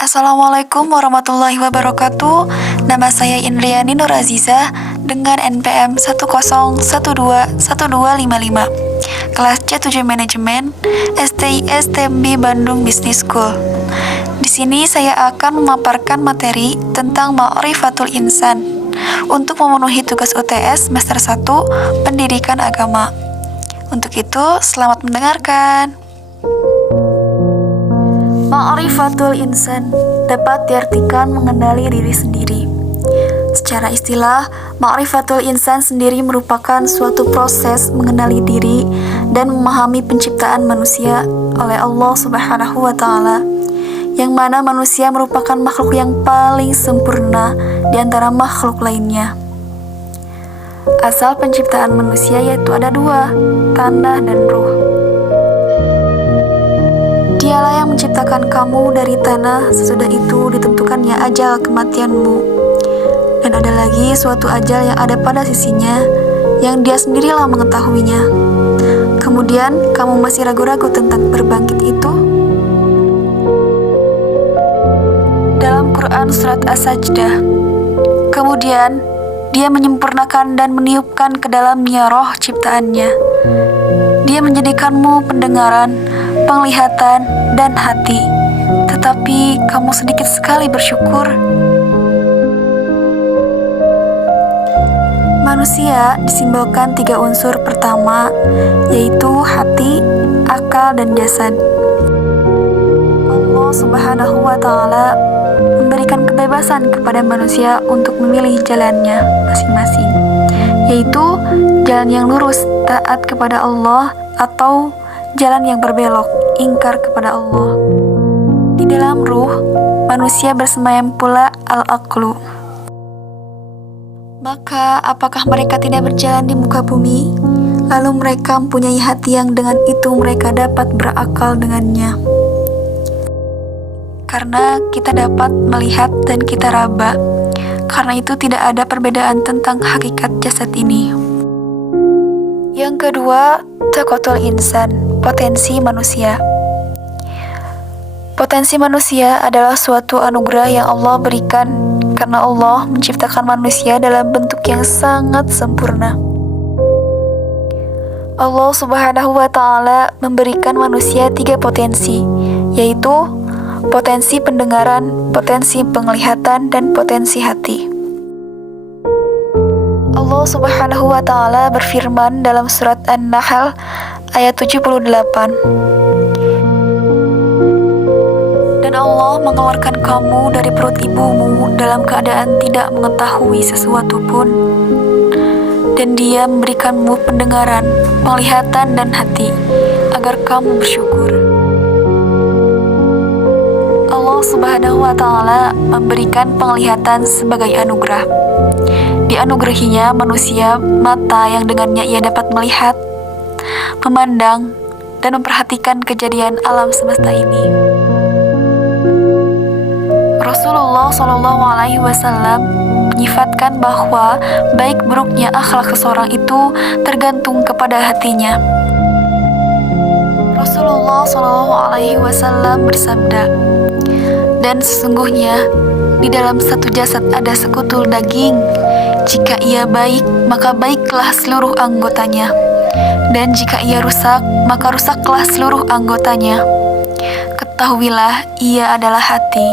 Assalamualaikum warahmatullahi wabarakatuh. Nama saya Indriani Nur Azizah dengan NPM 101212555. Kelas C7 Manajemen STI STMB Bandung Business School. Di sini saya akan memaparkan materi tentang Ma'rifatul Insan untuk memenuhi tugas UTS semester 1 Pendidikan Agama. Untuk itu, selamat mendengarkan. Ma'rifatul insan dapat diartikan mengenali diri sendiri. Secara istilah, ma'rifatul insan sendiri merupakan suatu proses mengenali diri dan memahami penciptaan manusia oleh Allah Subhanahu wa Ta'ala, yang mana manusia merupakan makhluk yang paling sempurna di antara makhluk lainnya. Asal penciptaan manusia yaitu ada dua, tanah dan ruh. Dialah yang menciptakan kamu dari tanah, sesudah itu ditentukannya ajal kematianmu. Dan ada lagi suatu ajal yang ada pada sisinya, yang dia sendirilah mengetahuinya. Kemudian, kamu masih ragu-ragu tentang berbangkit itu? Dalam Quran Surat As-Sajdah, kemudian dia menyempurnakan dan meniupkan ke dalamnya roh ciptaannya. Dia menjadikanmu pendengaran, penglihatan, dan hati, tetapi kamu sedikit sekali bersyukur. Manusia disimbolkan 3 unsur pertama, yaitu hati, akal, dan jasad. Allah Subhanahu wa Ta'ala memberikan kebebasan kepada manusia untuk memilih jalannya masing-masing, yaitu jalan yang lurus, taat kepada Allah, atau jalan yang berbelok, ingkar kepada Allah. Di dalam ruh, manusia bersemayam pula al-aqlu. Maka, apakah mereka tidak berjalan di muka bumi? Lalu mereka mempunyai hati yang dengan itu mereka dapat berakal dengannya. Karena kita dapat melihat dan kita raba. Karena itu tidak ada perbedaan tentang hakikat jasad ini. Yang kedua, taqatul insan, potensi manusia. Potensi manusia adalah suatu anugerah yang Allah berikan karena Allah menciptakan manusia dalam bentuk yang sangat sempurna. Allah Subhanahu wa Ta'ala memberikan manusia 3 potensi, yaitu potensi pendengaran, potensi penglihatan, dan potensi hati. Allah Subhanahu wa Ta'ala berfirman dalam surat An-Nahl ayat 78. Dan Allah mengeluarkan kamu dari perut ibumu dalam keadaan tidak mengetahui sesuatu pun. Dan Dia memberikanmu pendengaran, penglihatan, dan hati agar kamu bersyukur. Allah Subhanahu wa Ta'ala memberikan penglihatan sebagai anugerah. Dianugerahinya manusia mata yang dengannya ia dapat melihat, memandang, dan memperhatikan kejadian alam semesta ini. Rasulullah SAW menyifatkan bahwa baik buruknya akhlak seseorang itu tergantung kepada hatinya. Rasulullah SAW bersabda, dan sesungguhnya di dalam satu jasad ada sekutul daging. Jika ia baik, maka baiklah seluruh anggotanya. Dan jika ia rusak, maka rusaklah seluruh anggotanya. Ketahuilah, ia adalah hati.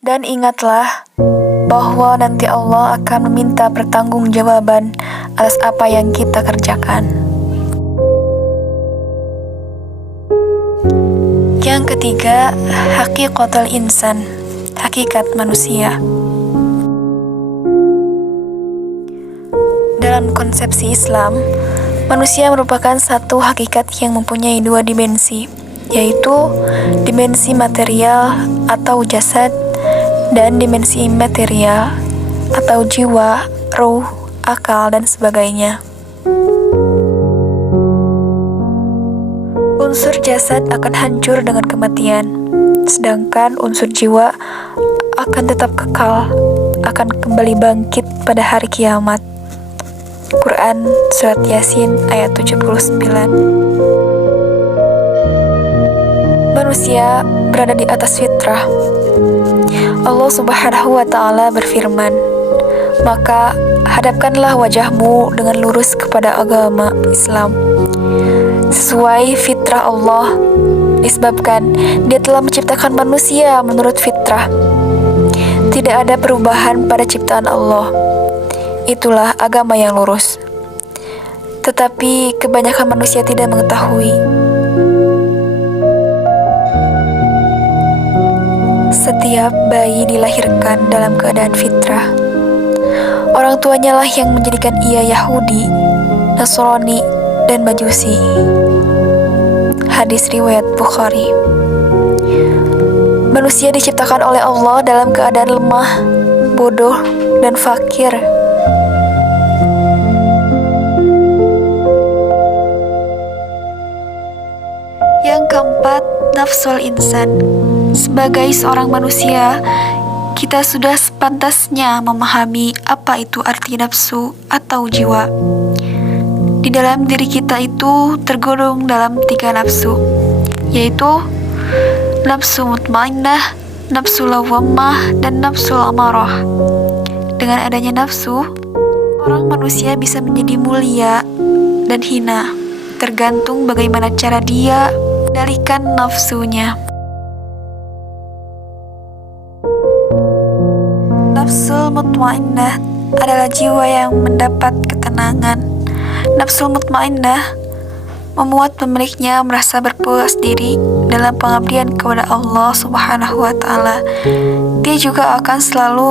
Dan ingatlah bahwa nanti Allah akan meminta pertanggungjawaban atas apa yang kita kerjakan. Yang ketiga, haqiqatul insan, hakikat manusia. Dalam konsepsi Islam, manusia merupakan satu hakikat yang mempunyai 2 dimensi, yaitu dimensi material atau jasad dan dimensi immaterial atau jiwa, ruh, akal, dan sebagainya. Unsur jasad akan hancur dengan kematian, sedangkan unsur jiwa akan tetap kekal, akan kembali bangkit pada hari kiamat. Quran Surat Yasin ayat 79. Manusia berada di atas fitrah. Allah Subhanahu wa Ta'ala berfirman, "Maka hadapkanlah wajahmu dengan lurus kepada agama Islam sesuai fitrah Allah, disebabkan Dia telah menciptakan manusia menurut fitrah. Tidak ada perubahan pada ciptaan Allah. Itulah agama yang lurus. Tetapi kebanyakan manusia tidak mengetahui." Setiap bayi dilahirkan dalam keadaan fitrah. Orang tuanya lah yang menjadikan ia Yahudi, Nasrani, dan Majusi. Hadis riwayat Bukhari. Manusia diciptakan oleh Allah dalam keadaan lemah, bodoh, dan fakir. Yang keempat, nafsul insan. Sebagai seorang manusia, kita sudah sepantasnya memahami apa itu arti nafsu atau jiwa. Di dalam diri kita itu tergolong dalam 3 nafsu, yaitu nafsu mutmainnah, nafsu lawwamah, dan nafsu amarah. Dengan adanya nafsu, orang manusia bisa menjadi mulia dan hina, tergantung bagaimana cara dia mengendalikan nafsunya. Nafsul mutmainnah adalah jiwa yang mendapat ketenangan. Nafsul mutmainnah memuat pemiliknya merasa berpuas diri dalam pengabdian kepada Allah Subhanahu wa Ta'ala. Dia juga akan selalu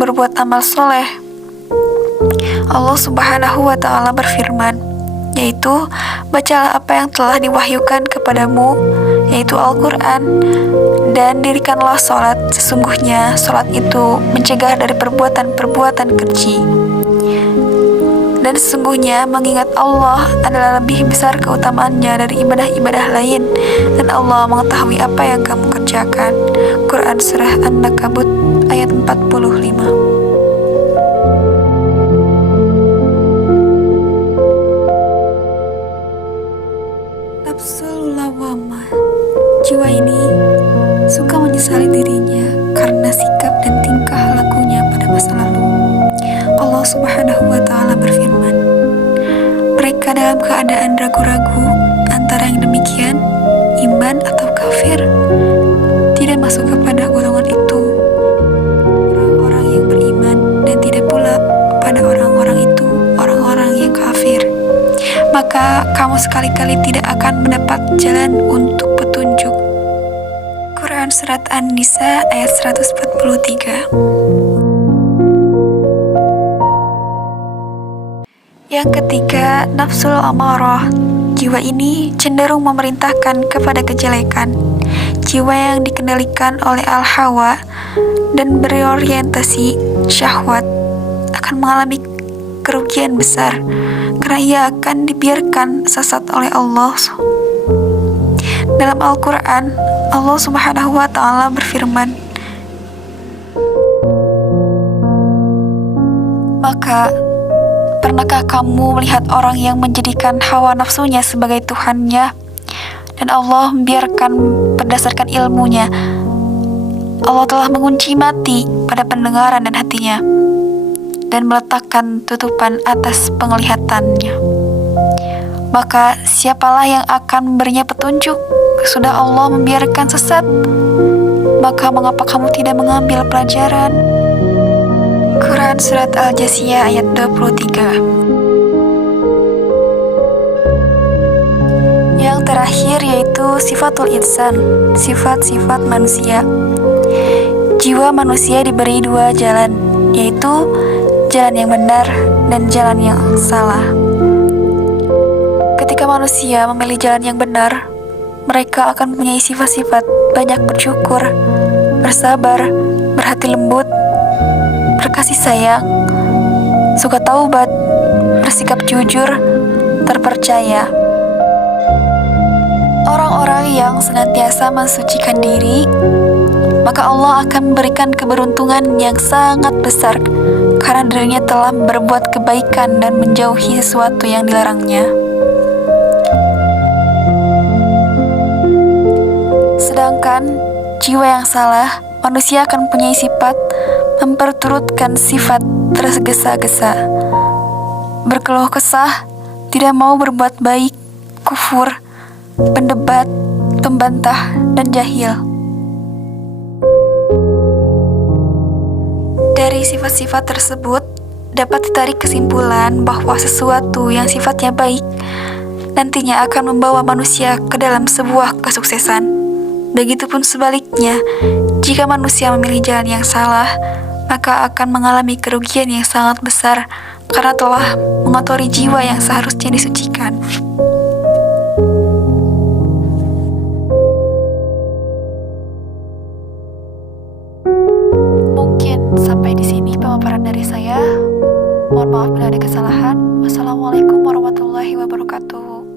berbuat amal soleh. Allah Subhanahu wa Ta'ala berfirman, yaitu, "Bacalah apa yang telah diwahyukan kepadamu, yaitu Al-Quran, dan dirikanlah sholat. Sesungguhnya sholat itu mencegah dari perbuatan-perbuatan keji. Dan sesungguhnya mengingat Allah adalah lebih besar keutamaannya dari ibadah-ibadah lain, dan Allah mengetahui apa yang kamu kerjakan." Quran Surah An-Nakabut ayat 45. Nafsul lawwamah. Jiwa ini suka menyesali dirinya karena sikap dan tingkah lakunya pada masa lalu. Allah Subhanahu wa Ta'ala berfirman, "Mereka dalam keadaan ragu-ragu antara yang demikian, iman atau kafir. Tidak masuk kepada golongan itu orang-orang yang beriman, dan tidak pula pada orang-orang itu orang-orang yang kafir. Maka kamu sekali-kali tidak akan mendapat jalan untuk petunjuk." Quran Surat An-Nisa ayat 143. Yang ketiga, nafsul amarah. Jiwa ini cenderung memerintahkan kepada kejelekan. Jiwa yang dikendalikan oleh al-hawa dan berorientasi syahwat akan mengalami kerugian besar, karena ia akan dibiarkan sesat oleh Allah. Dalam Al-Quran, Allah Subhanahu wa Ta'ala berfirman, "Maka pernahkah kamu melihat orang yang menjadikan hawa nafsunya sebagai Tuhannya, dan Allah membiarkan berdasarkan ilmunya? Allah telah mengunci mati pada pendengaran dan hatinya, dan meletakkan tutupan atas penglihatannya. Maka siapalah yang akan memberinya petunjuk? Sudah Allah membiarkan sesat. Maka mengapa kamu tidak mengambil pelajaran?" Quran Surat Al-Jasiyah ayat 23. Yang terakhir yaitu sifatul insan, sifat-sifat manusia. Jiwa manusia diberi 2 jalan, yaitu jalan yang benar dan jalan yang salah. Ketika manusia memilih jalan yang benar, mereka akan mempunyai sifat-sifat banyak bersyukur, bersabar, berhati lembut, berkasih sayang, suka taubat, bersikap jujur, terpercaya. Orang-orang yang senantiasa mensucikan diri maka Allah akan memberikan keberuntungan yang sangat besar karena dirinya telah berbuat kebaikan dan menjauhi sesuatu yang dilarangnya. Sedangkan jiwa yang salah, manusia akan mempunyai sifat memperturutkan sifat tergesa-gesa, berkeluh kesah, tidak mau berbuat baik, kufur, pendebat, pembantah, dan jahil. Dari sifat-sifat tersebut dapat ditarik kesimpulan bahwa sesuatu yang sifatnya baik nantinya akan membawa manusia ke dalam sebuah kesuksesan. Begitupun sebaliknya, jika manusia memilih jalan yang salah, maka akan mengalami kerugian yang sangat besar karena telah mengotori jiwa yang seharusnya disucikan. Mungkin sampai di sini pemaparan dari saya. Mohon maaf bila ada kesalahan. Wassalamualaikum warahmatullahi wabarakatuh.